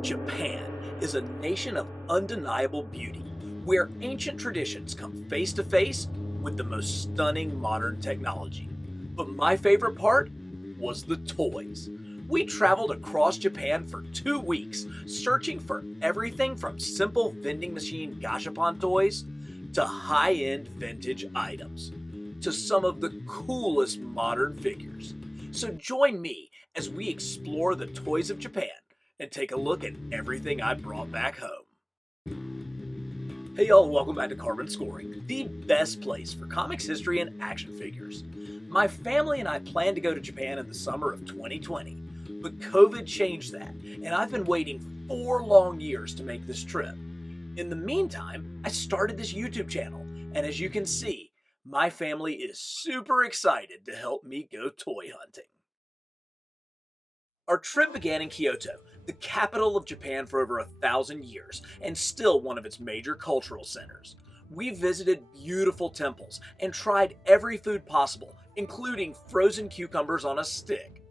Japan is a nation of undeniable beauty, where ancient traditions come face to face with the most stunning modern technology. But my favorite part was the toys. We traveled across Japan for 2 weeks, searching for everything from simple vending machine Gashapon toys to high-end vintage items, to some of the coolest modern figures. So join me as we explore the toys of Japan and take a look at everything I brought back home. Hey y'all, welcome back to Carbon Scoring, the best place for comics history and action figures. My family and I planned to go to Japan in the summer of 2020, but COVID changed that, and I've been waiting 4 long years to make this trip. In the meantime, I started this YouTube channel, and as you can see, my family is super excited to help me go toy hunting. Our trip began in Kyoto, the capital of Japan for over 1,000 years, and still one of its major cultural centers. We visited beautiful temples and tried every food possible, including frozen cucumbers on a stick.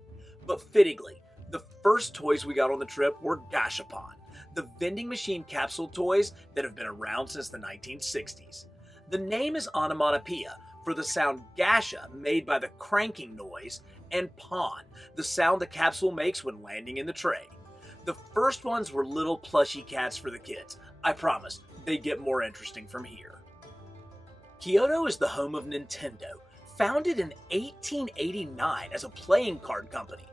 But fittingly, the first toys we got on the trip were Gashapon, the vending machine capsule toys that have been around since the 1960s. The name is onomatopoeia for the sound gasha made by the cranking noise, and pon, the sound the capsule makes when landing in the tray. The first ones were little plushy cats for the kids. I promise, they get more interesting from here. Kyoto is the home of Nintendo, founded in 1889 as a playing card company,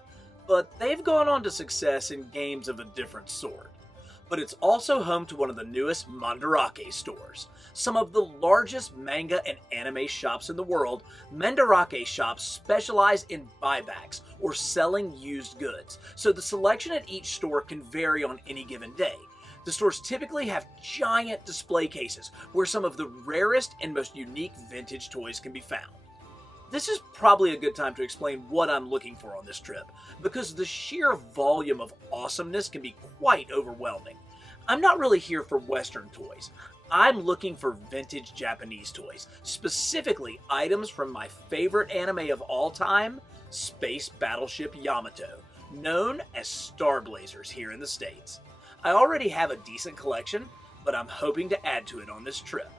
but they've gone on to success in games of a different sort. But it's also home to one of the newest Mandarake stores. Some of the largest manga and anime shops in the world, Mandarake shops specialize in buybacks or selling used goods, so the selection at each store can vary on any given day. The stores typically have giant display cases where some of the rarest and most unique vintage toys can be found. This is probably a good time to explain what I'm looking for on this trip, because the sheer volume of awesomeness can be quite overwhelming. I'm not really here for Western toys. I'm looking for vintage Japanese toys, specifically items from my favorite anime of all time, Space Battleship Yamato, known as Starblazers here in the States. I already have a decent collection, but I'm hoping to add to it on this trip.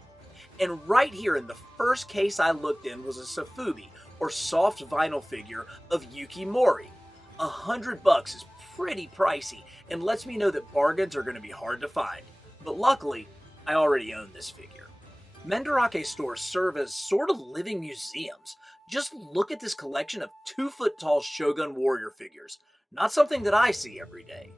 And right here in the first case I looked in was a Sofubi, or soft vinyl figure of Yuki Mori. $100 is pretty pricey and lets me know that bargains are going to be hard to find. But luckily, I already own this figure. Mandarake stores serve as sort of living museums. Just look at this collection of 2-foot-tall Shogun warrior figures. Not something that I see every day.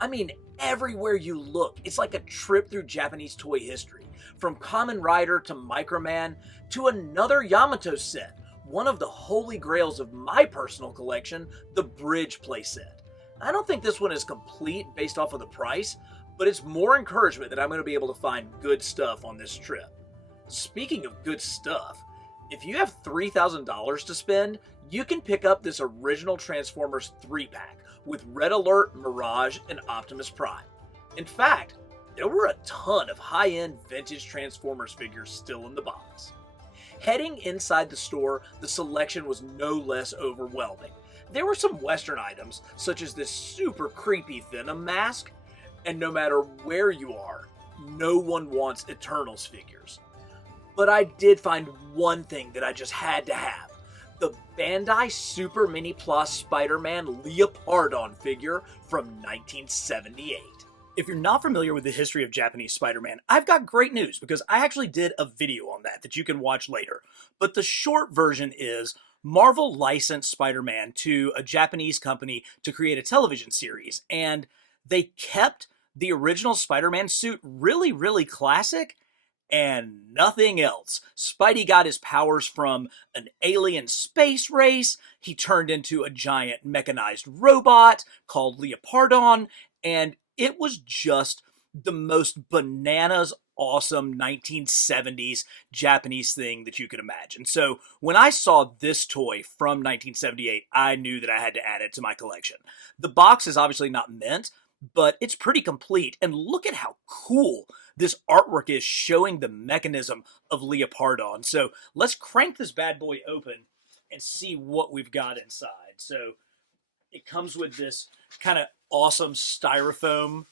I mean, everywhere you look, it's like a trip through Japanese toy history. From Kamen Rider to Microman to another Yamato set, one of the holy grails of my personal collection, the Bridge playset. I don't think this one is complete based off of the price, but it's more encouragement that I'm going to be able to find good stuff on this trip. Speaking of good stuff, if you have $3,000 to spend, you can pick up this original Transformers 3-pack with Red Alert, Mirage, and Optimus Prime. In fact, there were a ton of high-end vintage Transformers figures still in the box. Heading inside the store, the selection was no less overwhelming. There were some Western items, such as this super creepy Venom mask, and no matter where you are, no one wants Eternals figures. But I did find one thing that I just had to have. The Bandai Super Mini Plus Spider-Man Leopardon figure from 1978. If you're not familiar with the history of Japanese Spider-Man, I've got great news because I actually did a video on that you can watch later. But the short version is Marvel licensed Spider-Man to a Japanese company to create a television series, and they kept the original Spider-Man suit really, really classic and nothing else. Spidey got his powers from an alien space race. He turned into a giant mechanized robot called Leopardon, and it was just the most bananas awesome 1970s Japanese thing that you could imagine. So when I saw this toy from 1978, I knew that I had to add it to my collection. The box is obviously not mint, but it's pretty complete. And look at how cool this artwork is showing the mechanism of Leopardon. So let's crank this bad boy open and see what we've got inside. So it comes with this kind of awesome styrofoam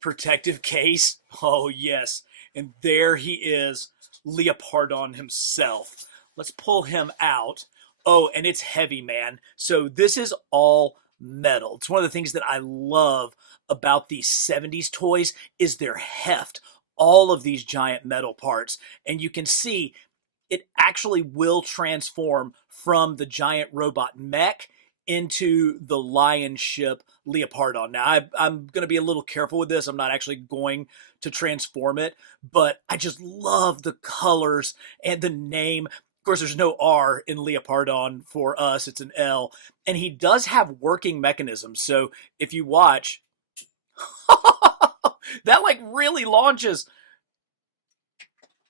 protective case. Oh, yes. And there he is, Leopardon himself. Let's pull him out. Oh, and it's heavy, man. So this is all metal. It's one of the things that I love about these 70s toys is their heft. All of these giant metal parts. And you can see it actually will transform from the giant robot mech into the lion ship Leopardon. Now, I'm going to be a little careful with this. I'm not actually going to transform it, but I just love the colors and the name. Of course, there's no R in Leopardon for us. It's an L. And he does have working mechanisms. So if you watch, that like really launches.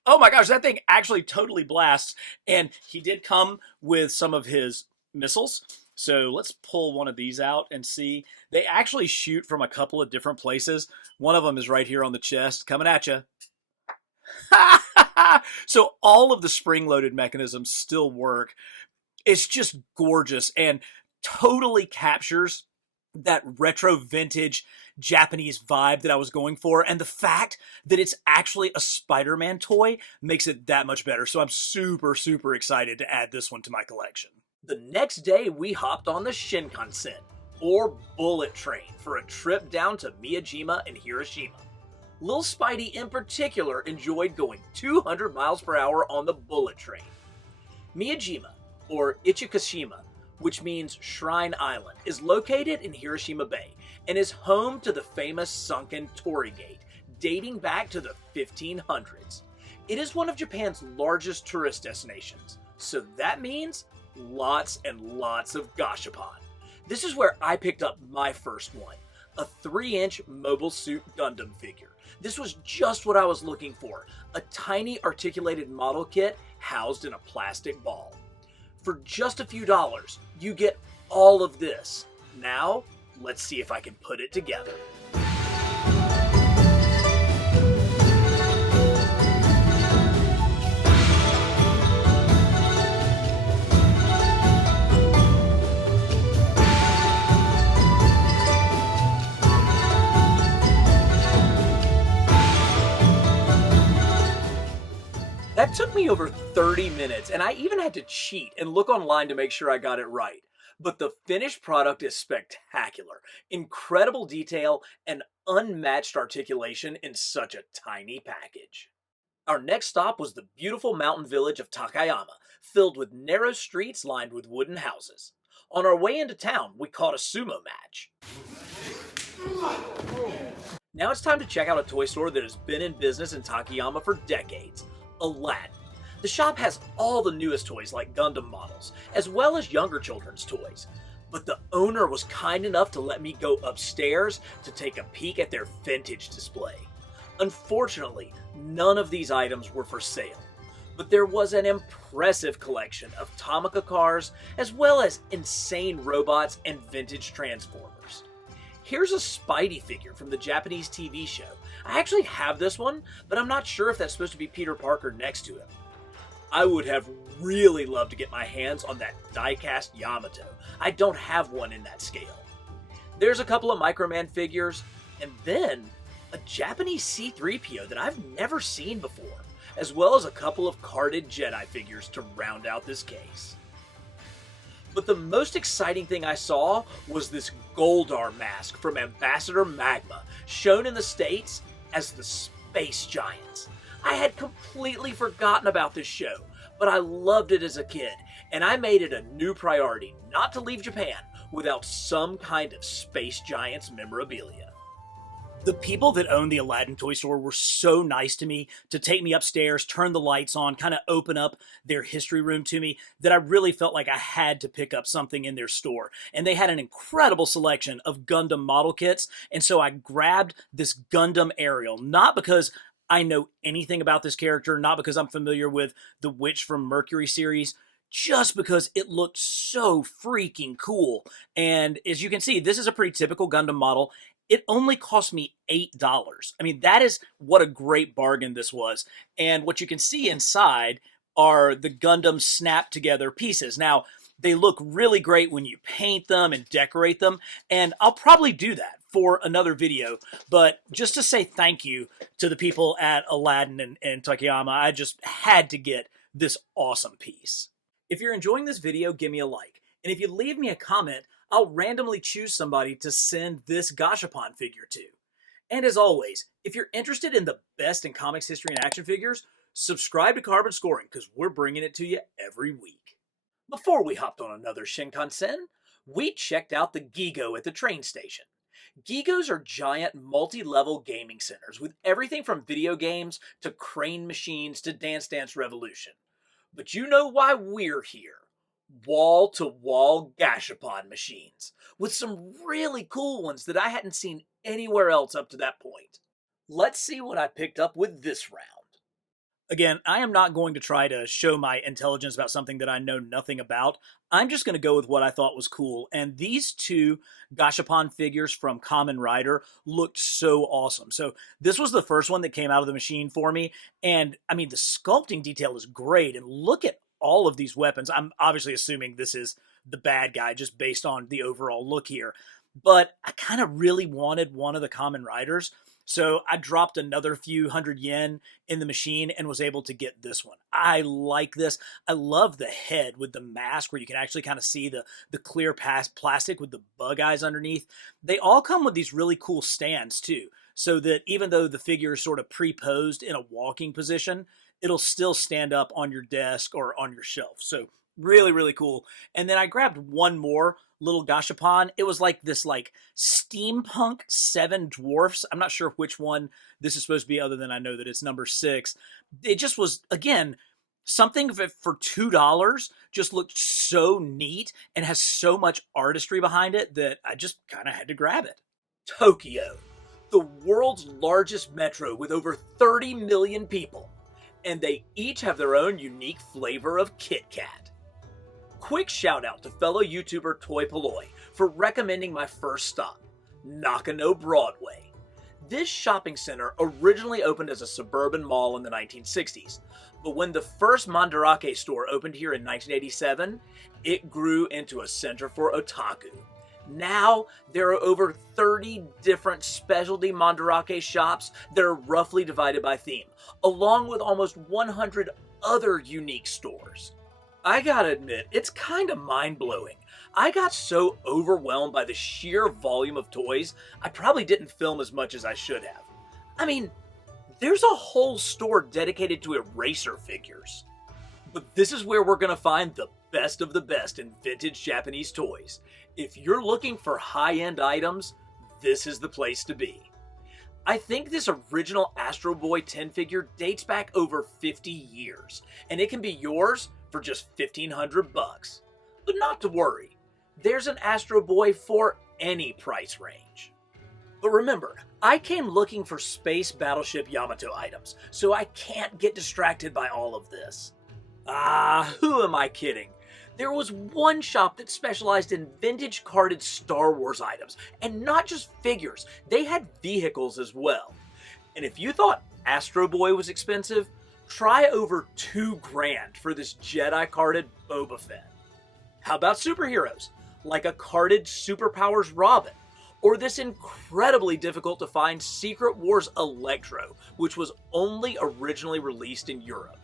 Oh my gosh, that thing actually totally blasts. And he did come with some of his missiles. So let's pull one of these out and see. They actually shoot from a couple of different places. One of them is right here on the chest, coming at you. So all of the spring-loaded mechanisms still work. It's just gorgeous and totally captures that retro vintage Japanese vibe that I was going for. And the fact that it's actually a Spider-Man toy makes it that much better. So I'm super, super excited to add this one to my collection. The next day, we hopped on the Shinkansen, or bullet train, for a trip down to Miyajima and Hiroshima. Lil Spidey in particular enjoyed going 200 miles per hour on the bullet train. Miyajima, or Ichikashima, which means Shrine Island, is located in Hiroshima Bay and is home to the famous sunken Torii Gate, dating back to the 1500s. It is one of Japan's largest tourist destinations, so that means lots and lots of Gashapon. This is where I picked up my first one, a 3-inch Mobile Suit Gundam figure. This was just what I was looking for, a tiny articulated model kit housed in a plastic ball. For just a few dollars, you get all of this. Now, let's see if I can put it together. That took me over 30 minutes, and I even had to cheat and look online to make sure I got it right. But the finished product is spectacular. Incredible detail and unmatched articulation in such a tiny package. Our next stop was the beautiful mountain village of Takayama, filled with narrow streets lined with wooden houses. On our way into town, we caught a sumo match. Now it's time to check out a toy store that has been in business in Takayama for decades. Aladdin. The shop has all the newest toys like Gundam models, as well as younger children's toys. But the owner was kind enough to let me go upstairs to take a peek at their vintage display. Unfortunately, none of these items were for sale, but there was an impressive collection of Tamaka cars, as well as insane robots and vintage Transformers. Here's a Spidey figure from the Japanese TV show. I actually have this one, but I'm not sure if that's supposed to be Peter Parker next to him. I would have really loved to get my hands on that die-cast Yamato. I don't have one in that scale. There's a couple of Microman figures, and then a Japanese C-3PO that I've never seen before, as well as a couple of carded Jedi figures to round out this case. But the most exciting thing I saw was this Goldar mask from Ambassador Magma, shown in the States as the Space Giants. I had completely forgotten about this show, but I loved it as a kid, and I made it a new priority not to leave Japan without some kind of Space Giants memorabilia. The people that own the Aladdin toy store were so nice to me to take me upstairs, turn the lights on, kind of open up their history room to me, that I really felt like I had to pick up something in their store. And they had an incredible selection of Gundam model kits, and so I grabbed this Gundam Ariel, not because I know anything about this character, not because I'm familiar with the Witch from Mercury series, just because it looked so freaking cool. And as you can see, this is a pretty typical Gundam model. It only cost me $8. I mean, that is what a great bargain this was. And what you can see inside are the Gundam snap together pieces. Now, They look really great when you paint them and decorate them, and I'll probably do that for another video. But just to say thank you to the people at Aladdin and Takayama, I just had to get this awesome piece. If you're enjoying this video, give me a like. And if you leave me a comment, I'll randomly choose somebody to send this Gashapon figure to. And as always, if you're interested in the best in comics history and action figures, subscribe to Carbon Scoring because we're bringing it to you every week. Before we hopped on another Shinkansen, we checked out the Gigo at the train station. Gigos are giant multi-level gaming centers with everything from video games to crane machines to Dance Dance Revolution. But you know why we're here. Wall-to-wall Gashapon machines, with some really cool ones that I hadn't seen anywhere else up to that point. Let's see what I picked up with this round. Again, I am not going to try to show my intelligence about something that I know nothing about. I'm just going to go with what I thought was cool. And these two Gashapon figures from Kamen Rider looked so awesome. So this was the first one that came out of the machine for me. And I mean, the sculpting detail is great. And look at all of these weapons. I'm obviously assuming this is the bad guy just based on the overall look here. But I kind of really wanted one of the Kamen Riders. So I dropped another few hundred yen in the machine and was able to get this one. I like this. I love the head with the mask where you can actually kind of see the clear plastic with the bug eyes underneath. They all come with these really cool stands too, so that even though the figure is sort of pre-posed in a walking position, it'll still stand up on your desk or on your shelf. So really, really cool. And then I grabbed one more little Gashapon. It was like this steampunk seven dwarfs. I'm not sure which one this is supposed to be other than I know that it's number 6. It just was, again, something for $2 just looked so neat and has so much artistry behind it that I just kind of had to grab it. Tokyo, the world's largest metro with over 30 million people. And they each have their own unique flavor of Kit Kat. Quick shout out to fellow YouTuber Toy Poloi for recommending my first stop, Nakano Broadway. This shopping center originally opened as a suburban mall in the 1960s, but when the first Mandarake store opened here in 1987, it grew into a center for otaku. Now, there are over 30 different specialty Mandarake shops that are roughly divided by theme, along with almost 100 other unique stores. I gotta admit, it's kind of mind-blowing. I got so overwhelmed by the sheer volume of toys, I probably didn't film as much as I should have. I mean, there's a whole store dedicated to eraser figures. But this is where we're gonna find the best of the best in vintage Japanese toys. If you're looking for high-end items, this is the place to be. I think this original Astro Boy 10 figure dates back over 50 years, and it can be yours for just $1,500. But not to worry, there's an Astro Boy for any price range. But remember, I came looking for Space Battleship Yamato items, so I can't get distracted by all of this. Who am I kidding? There was one shop that specialized in vintage carded Star Wars items, and not just figures, they had vehicles as well. And if you thought Astro Boy was expensive, try over $2,000 for this Jedi carded Boba Fett. How about superheroes, like a carded Superpowers Robin, or this incredibly difficult to find Secret Wars Electro, which was only originally released in Europe.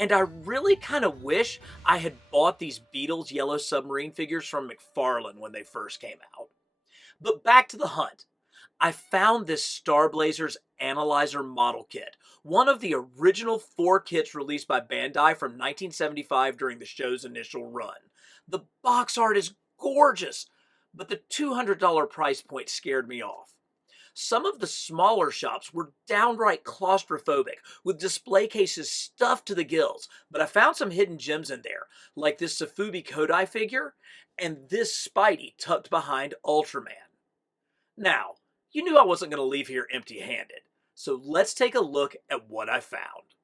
And I really kind of wish I had bought these Beatles Yellow Submarine figures from McFarlane when they first came out. But back to the hunt. I found this Starblazers Analyzer model kit, one of the original 4 kits released by Bandai from 1975 during the show's initial run. The box art is gorgeous, but the $200 price point scared me off. Some of the smaller shops were downright claustrophobic, with display cases stuffed to the gills, but I found some hidden gems in there, like this Safubi Kodai figure, and this Spidey tucked behind Ultraman. Now, you knew I wasn't going to leave here empty-handed, so let's take a look at what I found.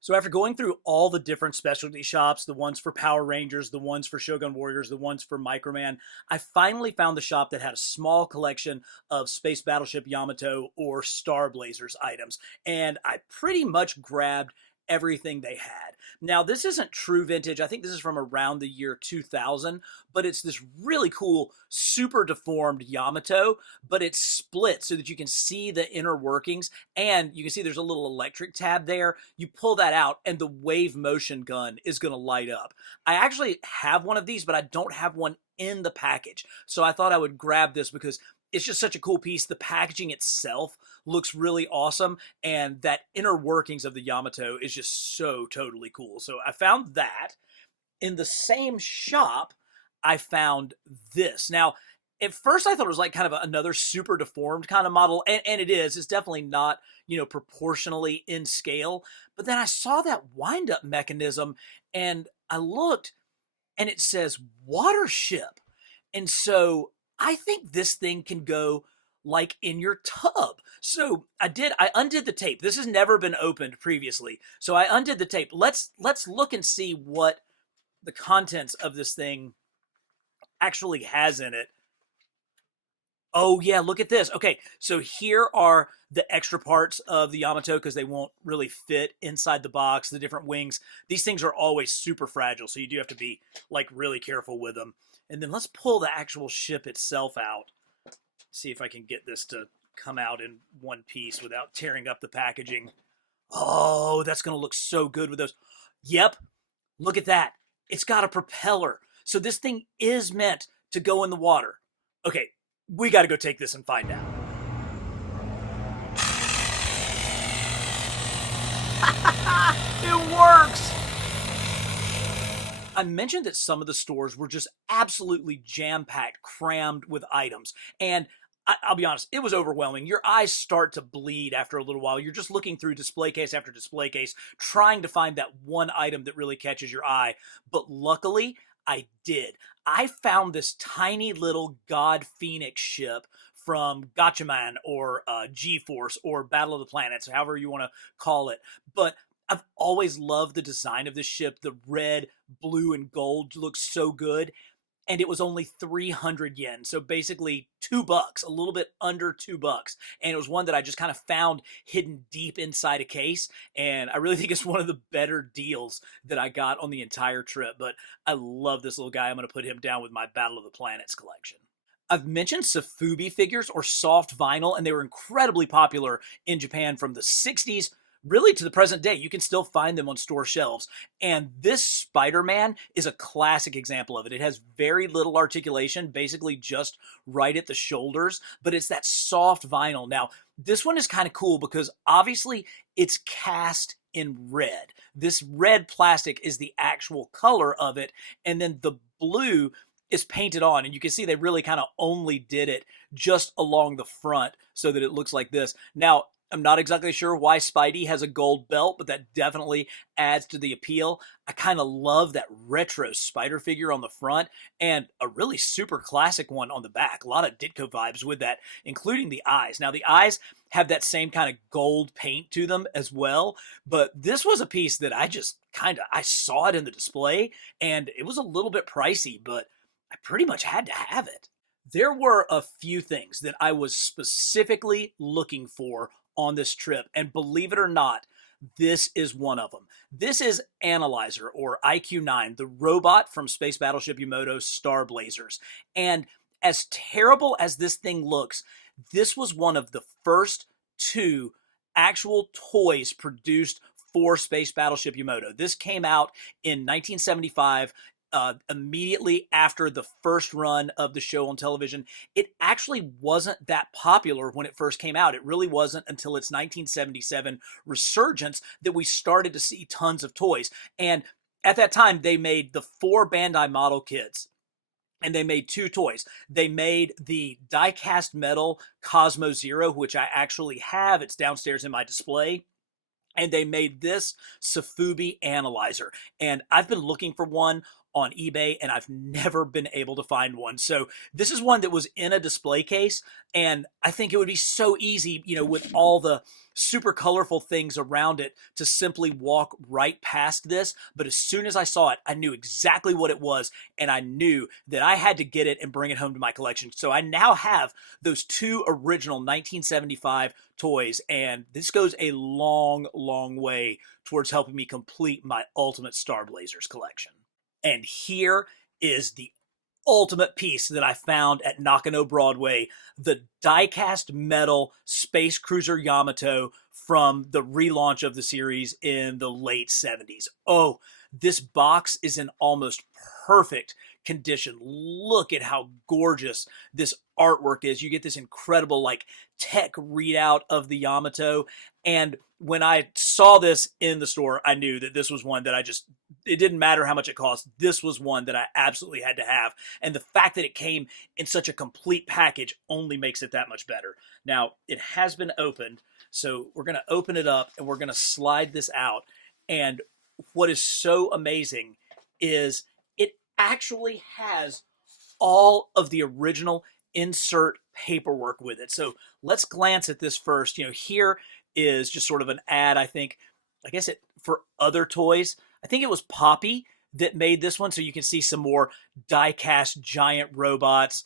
So after going through all the different specialty shops, the ones for Power Rangers, the ones for Shogun Warriors, the ones for Microman, I finally found the shop that had a small collection of Space Battleship Yamato or Starblazers items. And I pretty much grabbed everything they had. Now, this isn't true vintage. I think this is from around the year 2000, but it's this really cool, super deformed Yamato, but it's split so that you can see the inner workings, and you can see there's a little electric tab there. You pull that out, and the wave motion gun is going to light up. I actually have one of these, but I don't have one in the package. So I thought I would grab this because it's just such a cool piece. The packaging itself looks really awesome, and that inner workings of the Yamato is just so totally cool. So I found that. In the same shop, I found this. Now, at first I thought it was like kind of another super deformed kind of model, and it is. It's definitely not, proportionally in scale. But then I saw that wind-up mechanism, and I looked, and it says Watership. And so I think this thing can go like in your tub. So I undid the tape. This has never been opened previously. So I undid the tape. Let's look and see what the contents of this thing actually has in it. Oh yeah, look at this. Okay, so here are the extra parts of the Yamato because they won't really fit inside the box, the different wings. These things are always super fragile, so you do have to be like really careful with them. And then let's pull the actual ship itself out. See if I can get this to come out in one piece without tearing up the packaging. Oh, that's going to look so good with those. Yep, look at that. It's got a propeller. So this thing is meant to go in the water. Okay, we got to go take this and find out. It works! I mentioned that some of the stores were just absolutely jam-packed, crammed with items. And I'll be honest, it was overwhelming. Your eyes start to bleed after a little while. You're just looking through display case after display case, trying to find that one item that really catches your eye. But luckily, I did. I found this tiny little God Phoenix ship from Gashapon or G-Force or Battle of the Planets, however you want to call it. But I've always loved the design of this ship. The red, blue, and gold looks so good. And it was only 300 yen. So basically $2, a little bit under $2. And it was one that I just kind of found hidden deep inside a case. And I really think it's one of the better deals that I got on the entire trip. But I love this little guy. I'm going to put him down with my Battle of the Planets collection. I've mentioned Sofubi figures or soft vinyl, and they were incredibly popular in Japan from the 60s really to the present day. You can still find them on store shelves. And this Spider-Man is a classic example of it. It has very little articulation, basically just right at the shoulders, but it's that soft vinyl. Now, this one is kind of cool because obviously it's cast in red. This red plastic is the actual color of it, and then the blue is painted on, and you can see they really kind of only did it just along the front so that it looks like this. Now, I'm not exactly sure why Spidey has a gold belt, but that definitely adds to the appeal. I kind of love that retro Spider figure on the front and a really super classic one on the back. A lot of Ditko vibes with that, including the eyes. Now, the eyes have that same kind of gold paint to them as well, but this was a piece that I saw it in the display, and it was a little bit pricey, but I pretty much had to have it. There were a few things that I was specifically looking for on this trip, and believe it or not, this is one of them. This is Analyzer, or IQ-9, the robot from Space Battleship Yamato Starblazers. And as terrible as this thing looks, this was one of the first two actual toys produced for Space Battleship Yamato. This came out in 1975. Immediately after the first run of the show on television. It actually wasn't that popular when it first came out. It really wasn't until its 1977 resurgence that we started to see tons of toys. And at that time, they made the 4 Bandai model kits, and they made 2 toys. They made the die-cast metal Cosmo Zero, which I actually have. It's downstairs in my display. And they made this Sofubi Analyzer. And I've been looking for one on eBay, and I've never been able to find one. So this is one that was in a display case, and I think it would be so easy, with all the super colorful things around it, to simply walk right past this. But as soon as I saw it, I knew exactly what it was, and I knew that I had to get it and bring it home to my collection. So I now have those two original 1975 toys, and this goes a long, long way towards helping me complete my ultimate Starblazers collection. And here is the ultimate piece that I found at Nakano Broadway, the die-cast metal Space Cruiser Yamato from the relaunch of the series in the late 70s. Oh, this box is in almost perfect condition. Look at how gorgeous this artwork is. You get this incredible tech readout of the Yamato, and when I saw this in the store, I knew that this was one that it didn't matter how much it cost. This was one that I absolutely had to have. And the fact that it came in such a complete package only makes it that much better. Now, it has been opened, so we're going to open it up and we're going to slide this out. And what is so amazing is it actually has all of the original insert paperwork with it. So let's glance at this first. Here is just sort of an ad, I guess for other toys. I think it was Poppy that made this one, so you can see some more die-cast giant robots.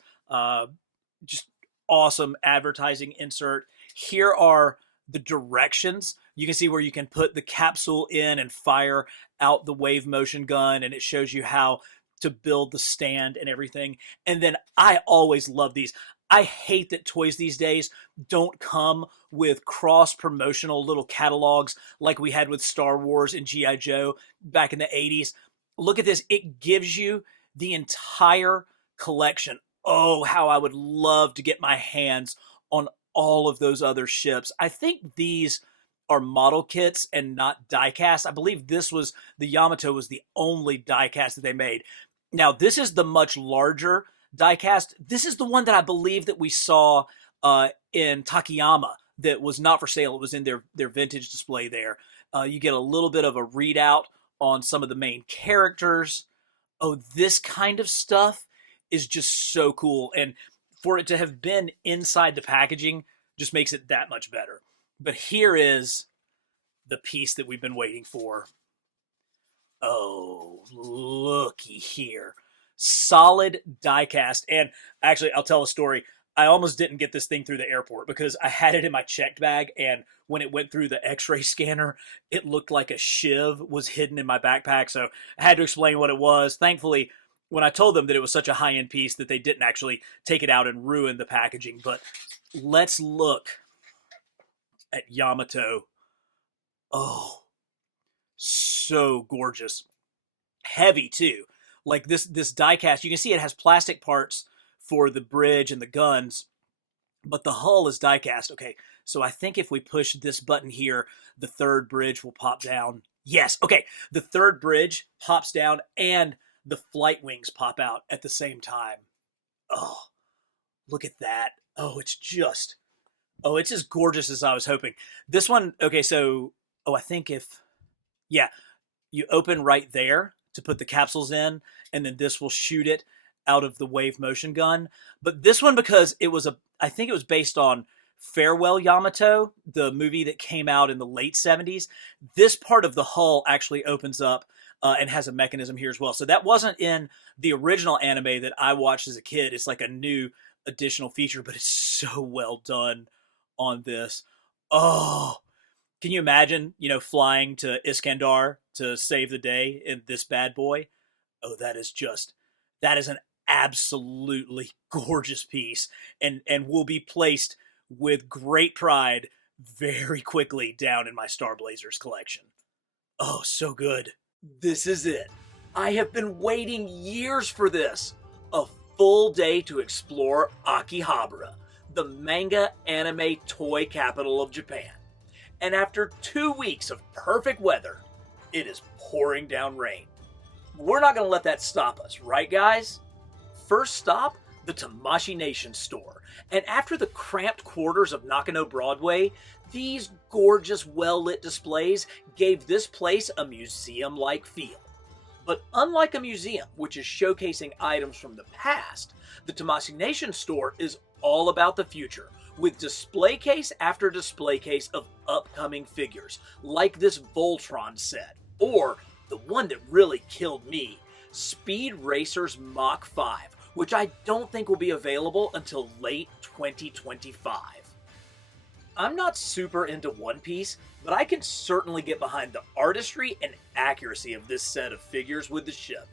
Just awesome advertising insert. Here are the directions. You can see where you can put the capsule in and fire out the wave motion gun, and it shows you how to build the stand and everything. And then I always love these. I hate that toys these days don't come with cross-promotional little catalogs like we had with Star Wars and G.I. Joe back in the 80s. Look at this. It gives you the entire collection. Oh, how I would love to get my hands on all of those other ships. I think these are model kits and not die-cast. I believe the Yamato was the only die-cast that they made. Now, this is the much larger die-cast. This is the one that I believe that we saw in Takayama that was not for sale. It was in their vintage display there. You get a little bit of a readout on some of the main characters. Oh, this kind of stuff is just so cool. And for it to have been inside the packaging just makes it that much better. But here is the piece that we've been waiting for. Oh, looky here. Solid die-cast. And actually, I'll tell a story. I almost didn't get this thing through the airport because I had it in my checked bag, and when it went through the x-ray scanner, it looked like a shiv was hidden in my backpack, so I had to explain what it was. Thankfully, when I told them that it was such a high-end piece, that they didn't actually take it out and ruin the packaging. But let's look at Yamato. Oh, so gorgeous. Heavy, too. Like this die-cast, you can see it has plastic parts for the bridge and the guns, but the hull is die-cast. Okay, so I think if we push this button here, the third bridge will pop down. Yes, okay, the third bridge pops down and the flight wings pop out at the same time. Oh, look at that. Oh, it's as gorgeous as I was hoping. This one, okay, so, I think you open right there to put the capsules in, and then this will shoot it out of the wave motion gun. But this one, because I think it was based on Farewell Yamato, the movie that came out in the late 70s. This part of the hull actually opens up and has a mechanism here as well. So that wasn't in the original anime that I watched as a kid. It's like a new additional feature, but it's so well done on this. Oh, can you imagine, flying to Iskandar to save the day in this bad boy? Oh, that is an absolutely gorgeous piece, and will be placed with great pride very quickly down in my Starblazers collection. Oh, so good. This is it. I have been waiting years for this. A full day to explore Akihabara, the manga anime toy capital of Japan. And after 2 weeks of perfect weather, it is pouring down rain. We're not going to let that stop us, right, guys? First stop, the Tamashi Nations store. And after the cramped quarters of Nakano Broadway, these gorgeous, well-lit displays gave this place a museum-like feel. But unlike a museum, which is showcasing items from the past, the Tamashi Nations store is all about the future, with display case after display case of upcoming figures, like this Voltron set, or the one that really killed me, Speed Racers Mach 5, which I don't think will be available until late 2025. I'm not super into One Piece, but I can certainly get behind the artistry and accuracy of this set of figures with the ship.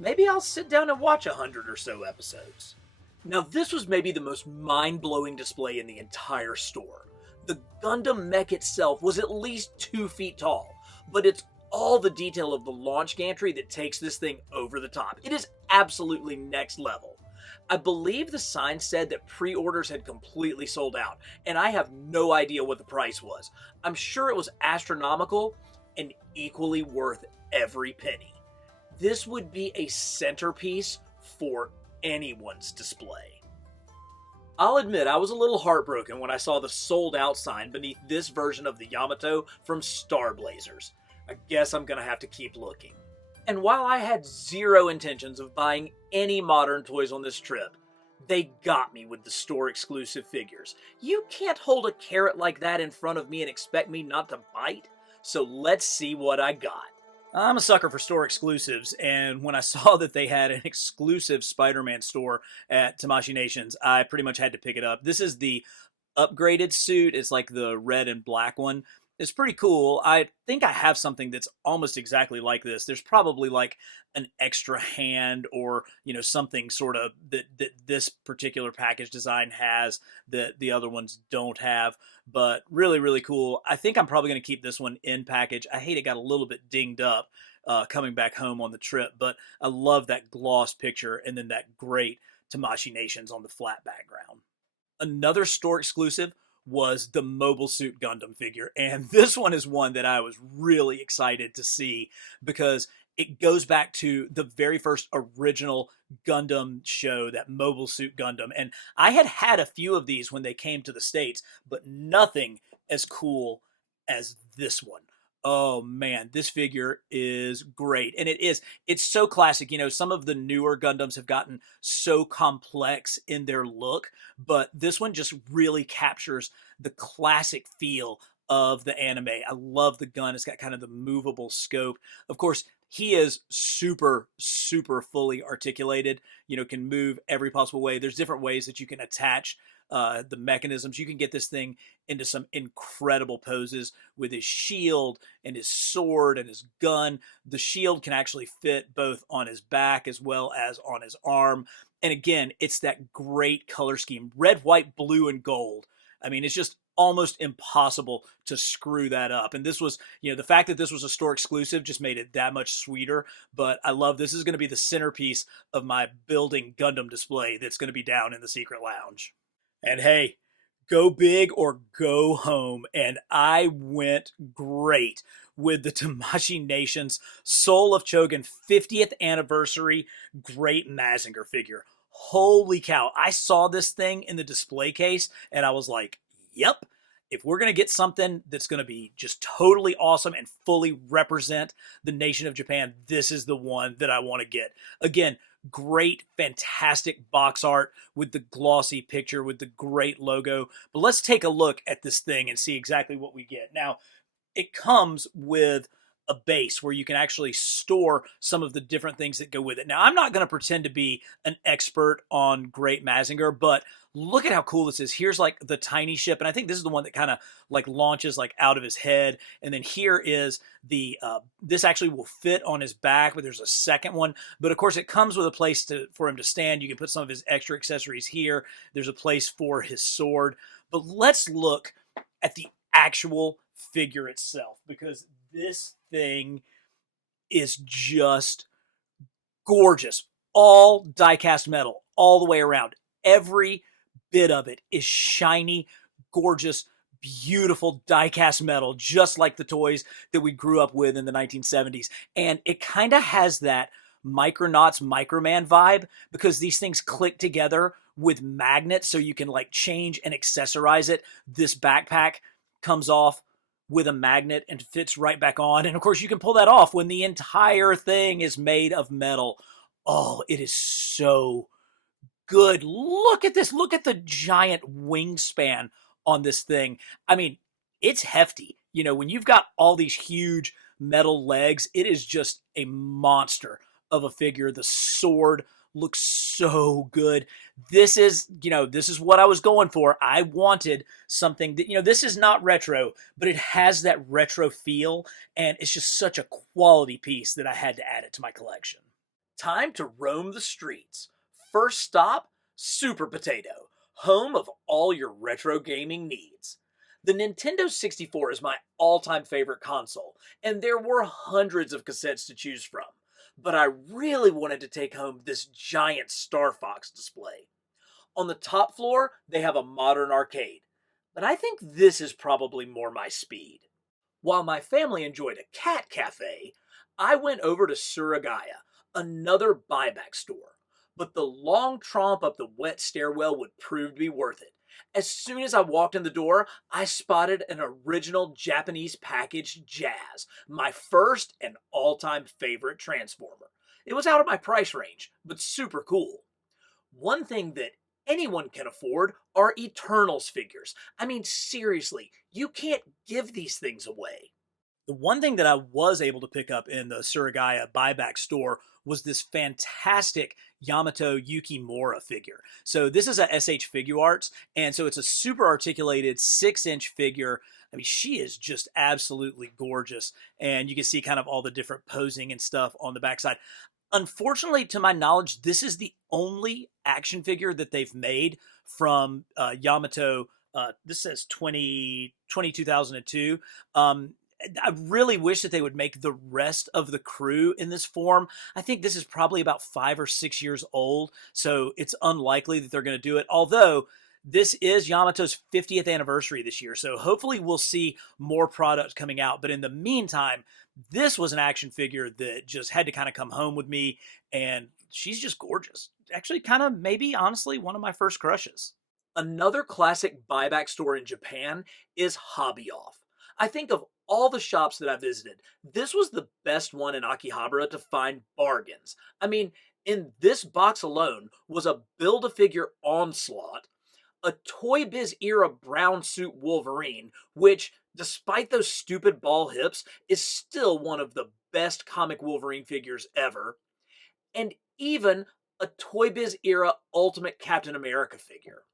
Maybe I'll sit down and watch 100 or so episodes. Now, this was maybe the most mind-blowing display in the entire store. The Gundam mech itself was at least 2 feet tall, but it's all the detail of the launch gantry that takes this thing over the top. It is absolutely next level. I believe the sign said that pre-orders had completely sold out, and I have no idea what the price was. I'm sure it was astronomical and equally worth every penny. This would be a centerpiece for anyone's display. I'll admit I was a little heartbroken when I saw the sold out sign beneath this version of the Yamato from Starblazers. I guess I'm gonna have to keep looking. And while I had zero intentions of buying any modern toys on this trip, they got me with the store exclusive figures. You can't hold a carrot like that in front of me and expect me not to bite. So let's see what I got. I'm a sucker for store exclusives, and when I saw that they had an exclusive Spider-Man store at Tamashi Nations, I pretty much had to pick it up. This is the upgraded suit. It's like the red and black one. It's pretty cool. I think I have something that's almost exactly like this. There's probably like an extra hand or, something sort of that this particular package design has that the other ones don't have, but really, really cool. I think I'm probably going to keep this one in package. I hate it got a little bit dinged up coming back home on the trip, but I love that gloss picture and then that great Tamashi Nations on the flat background. Another store exclusive was the Mobile Suit Gundam figure. And this one is one that I was really excited to see because it goes back to the very first original Gundam show, that Mobile Suit Gundam. And I had had a few of these when they came to the States, but nothing as cool as this one. Oh man, this figure is great. And it's so classic. Some of the newer Gundams have gotten so complex in their look, but this one just really captures the classic feel of the anime. I love the gun. It's got kind of the movable scope. Of course, he is super, super fully articulated, can move every possible way. There's different ways that you can attach the mechanisms. You can get this thing into some incredible poses with his shield and his sword and his gun. The shield can actually fit both on his back as well as on his arm. And again, it's that great color scheme, red, white, blue, and gold. I mean, it's just almost impossible to screw that up. And this was, the fact that this was a store exclusive just made it that much sweeter. But I love this is going to be the centerpiece of my building Gundam display that's going to be down in the secret lounge. And hey, go big or go home. And I went great with the Tamashi Nations Soul of Chogen 50th anniversary Great Mazinger figure. Holy cow. I saw this thing in the display case and I was like, yep, if we're going to get something that's going to be just totally awesome and fully represent the nation of Japan, this is the one that I want to get. Again, great, fantastic box art with the glossy picture, with the great logo. But let's take a look at this thing and see exactly what we get. Now, it comes with a base where you can actually store some of the different things that go with it. Now, I'm not going to pretend to be an expert on Great Mazinger, but look at how cool this is. Here's like the tiny ship, and I think this is the one that kind of like launches like out of his head. And then here is the, this actually will fit on his back, but there's a second one. But of course, it comes with a place for him to stand. You can put some of his extra accessories here. There's a place for his sword. But let's look at the actual figure itself, because this thing is just gorgeous. All die-cast metal, all the way around. Every bit of it is shiny, gorgeous, beautiful die-cast metal, just like the toys that we grew up with in the 1970s. And it kind of has that Micronauts Microman vibe, because these things click together with magnets so you can like change and accessorize it. This backpack comes off with a magnet and fits right back on. And of course, you can pull that off when the entire thing is made of metal. Oh, it is so good. Look at this. Look at the giant wingspan on this thing. I mean, it's hefty. You know, when you've got all these huge metal legs, it is just a monster of a figure. The sword looks so good. This is, this is what I was going for. I wanted something that, this is not retro, but it has that retro feel, and it's just such a quality piece that I had to add it to my collection. Time to roam the streets. First stop, Super Potato, home of all your retro gaming needs. The Nintendo 64 is my all-time favorite console, and there were hundreds of cassettes to choose from. But I really wanted to take home this giant Star Fox display. On the top floor, they have a modern arcade, but I think this is probably more my speed. While my family enjoyed a cat cafe, I went over to Suragaya, another buyback store. But the long tromp up the wet stairwell would prove to be worth it. As soon as I walked in the door, I spotted an original Japanese packaged Jazz, my first and all-time favorite Transformer. It was out of my price range, but super cool. One thing that anyone can afford are Eternals figures. I mean, seriously, you can't give these things away. The one thing that I was able to pick up in the Suragaya buyback store was this fantastic Yamato Yukimura figure. So this is a SH Figure Arts, and so it's a super articulated 6-inch figure. I mean, she is just absolutely gorgeous, and you can see kind of all the different posing and stuff on the backside. Unfortunately, to my knowledge, this is the only action figure that they've made from Yamato. This says 2002. I really wish that they would make the rest of the crew in this form. I think this is probably about 5 or 6 years old, so it's unlikely that they're going to do it. Although this is Yamato's 50th anniversary this year, so hopefully we'll see more products coming out. But in the meantime, this was an action figure that just had to kind of come home with me, and she's just gorgeous. Actually, kind of maybe, honestly, one of my first crushes. Another classic buyback store in Japan is Hobby Off. I think of all the shops that I visited, this was the best one in Akihabara to find bargains. I mean, in this box alone was a Build-A-Figure Onslaught, a Toy Biz era brown suit Wolverine, which, despite those stupid ball hips, is still one of the best comic Wolverine figures ever, and even a Toy Biz era Ultimate Captain America figure.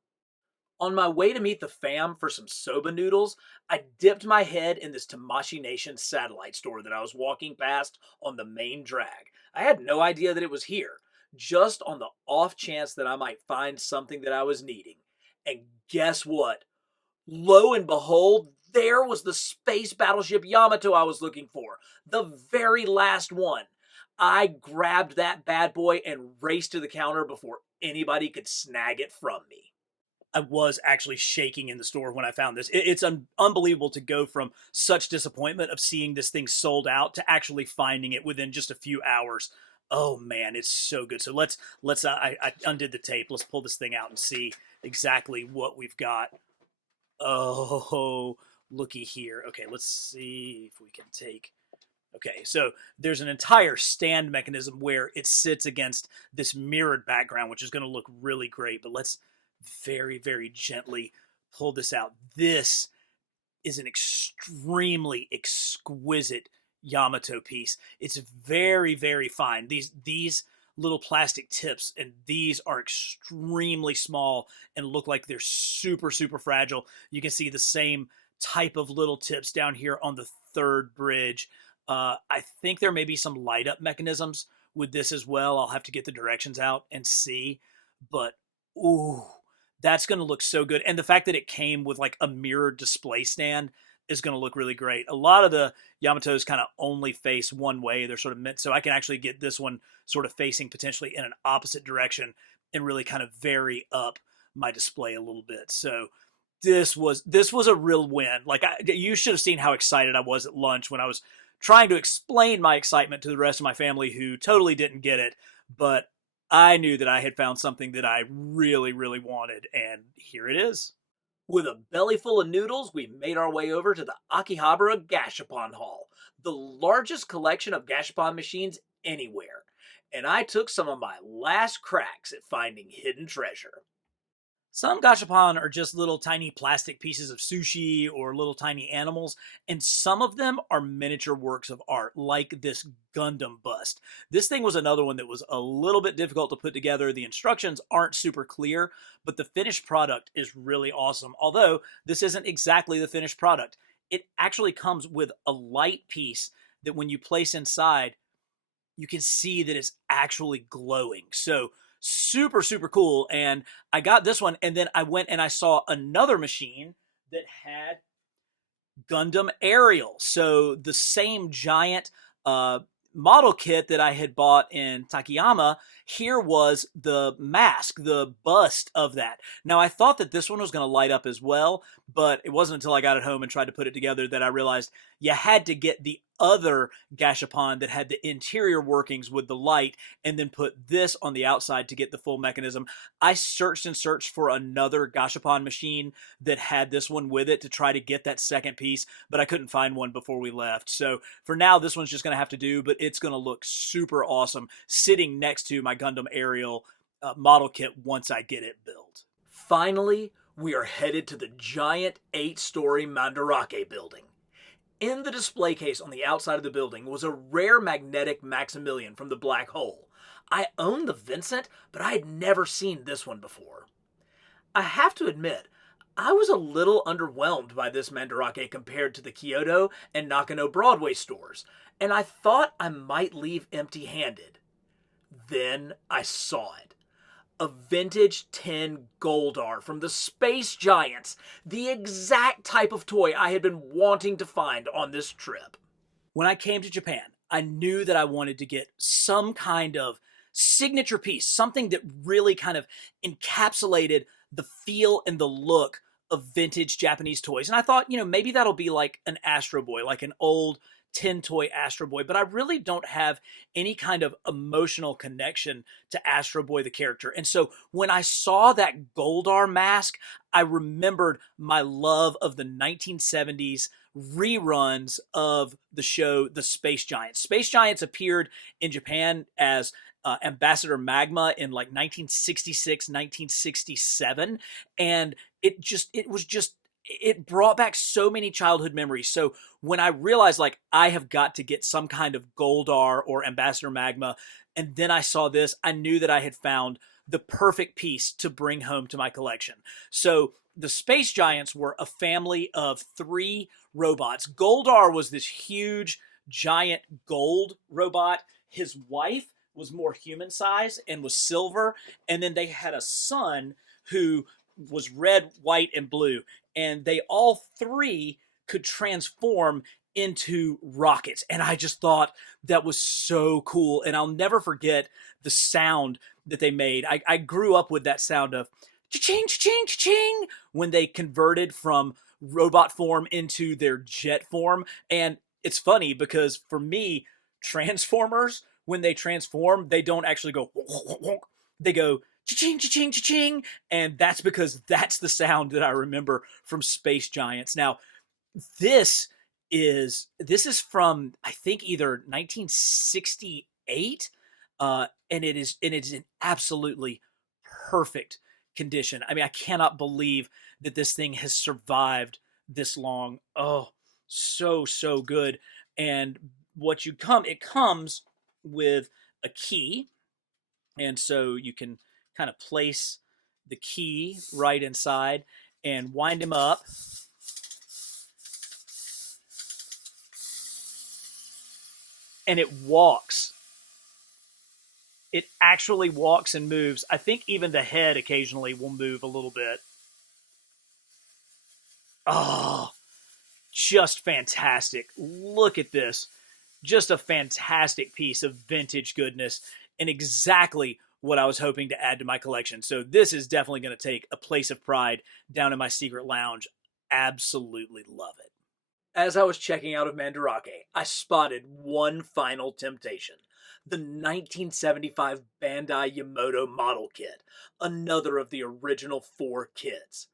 On my way to meet the fam for some soba noodles, I dipped my head in this Tamashi Nations satellite store that I was walking past on the main drag. I had no idea that it was here, just on the off chance that I might find something that I was needing. And guess what? Lo and behold, there was the space battleship Yamato I was looking for. The very last one. I grabbed that bad boy and raced to the counter before anybody could snag it from me. I was actually shaking in the store when I found this. It's unbelievable to go from such disappointment of seeing this thing sold out to actually finding it within just a few hours. Oh man, it's so good. So let's I undid the tape. Let's pull this thing out and see exactly what we've got. Oh, looky here. Okay, let's see if we can take. Okay, so there's an entire stand mechanism where it sits against this mirrored background, which is going to look really great. But let's very, very gently pull this out. This is an extremely exquisite Yamato piece. It's very, very fine. These little plastic tips, and these are extremely small and look like they're super, super fragile. You can see the same type of little tips down here on the third bridge. I think there may be some light up mechanisms with this as well. I'll have to get the directions out and see. But, ooh, that's going to look so good. And the fact that it came with like a mirrored display stand is going to look really great. A lot of the Yamatos kind of only face one way. They're sort of meant, so I can actually get this one sort of facing potentially in an opposite direction and really kind of vary up my display a little bit. So this was a real win. Like you should have seen how excited I was at lunch when I was trying to explain my excitement to the rest of my family who totally didn't get it. But I knew that I had found something that I really, really wanted, and here it is. With a belly full of noodles, we made our way over to the Akihabara Gashapon Hall, the largest collection of Gashapon machines anywhere. And I took some of my last cracks at finding hidden treasure. Some gashapon are just little tiny plastic pieces of sushi or little tiny animals, and some of them are miniature works of art, like this Gundam bust. This thing was another one that was a little bit difficult to put together. The instructions aren't super clear, but the finished product is really awesome. Although this isn't exactly the finished product, it actually comes with a light piece that when you place inside, you can see that it's actually glowing. So super, super cool. And I got this one, and then I went and I saw another machine that had Gundam Aerial. So the same giant model kit that I had bought in Takayama, here was the mask, the bust of that. Now, I thought that this one was going to light up as well, but it wasn't until I got it home and tried to put it together that I realized you had to get the other Gashapon that had the interior workings with the light and then put this on the outside to get the full mechanism. I searched and searched for another Gashapon machine that had this one with it to try to get that second piece, but I couldn't find one before we left. So for now, this one's just going to have to do, but it's going to look super awesome sitting next to my Gundam Aerial model kit once I get it built. Finally, we are headed to the giant 8-story Mandarake building. In the display case on the outside of the building was a rare magnetic Maximilian from the Black Hole. I own the Vincent, but I had never seen this one before. I have to admit, I was a little underwhelmed by this Mandarake compared to the Kyoto and Nakano Broadway stores, and I thought I might leave empty-handed. Then I saw it. A vintage tin Goldar from the Space Giants, the exact type of toy I had been wanting to find on this trip. When I came to Japan, I knew that I wanted to get some kind of signature piece, something that really kind of encapsulated the feel and the look of vintage Japanese toys. And I thought, maybe that'll be like an Astro Boy, like an old tin toy Astro Boy, but I really don't have any kind of emotional connection to Astro Boy the character. And so when I saw that Goldar mask, I remembered my love of the 1970s reruns of the show The Space Giants. Space Giants appeared in Japan as Ambassador Magma in like 1966, 1967, and it brought back so many childhood memories. So when I realized like I have got to get some kind of Goldar or Ambassador Magma, and then I saw this, I knew that I had found the perfect piece to bring home to my collection. So the Space Giants were a family of 3 robots. Goldar was this huge, giant gold robot. His wife was more human size and was silver. And then they had a son who was red, white, and blue. And they all 3 could transform into rockets. And I just thought that was so cool. And I'll never forget the sound that they made. I grew up with that sound of cha-ching, cha-ching, cha-ching when they converted from robot form into their jet form. And it's funny because for me, Transformers, when they transform, they don't actually go, they go cha-ching, cha-ching, cha-ching. And that's because that's the sound that I remember from Space Giants. Now, this is from, I think, either 1968, and it is in absolutely perfect condition. I mean, I cannot believe that this thing has survived this long. Oh, so good. And it comes with a key, and so you can kind of place the key right inside and wind him up. And it walks. It actually walks and moves. I think even the head occasionally will move a little bit. Oh, just fantastic. Look at this. Just a fantastic piece of vintage goodness and exactly what I was hoping to add to my collection. So this is definitely going to take a place of pride down in my secret lounge. Absolutely love it. As I was checking out of Mandarake, I spotted one final temptation. The 1975 Bandai Yamato model kit, another of the original 4 kits.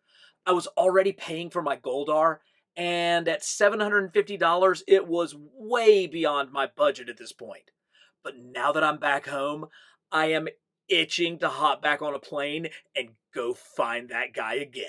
I was already paying for my Goldar, and at $750, it was way beyond my budget at this point. But now that I'm back home, I am itching to hop back on a plane and go find that guy again.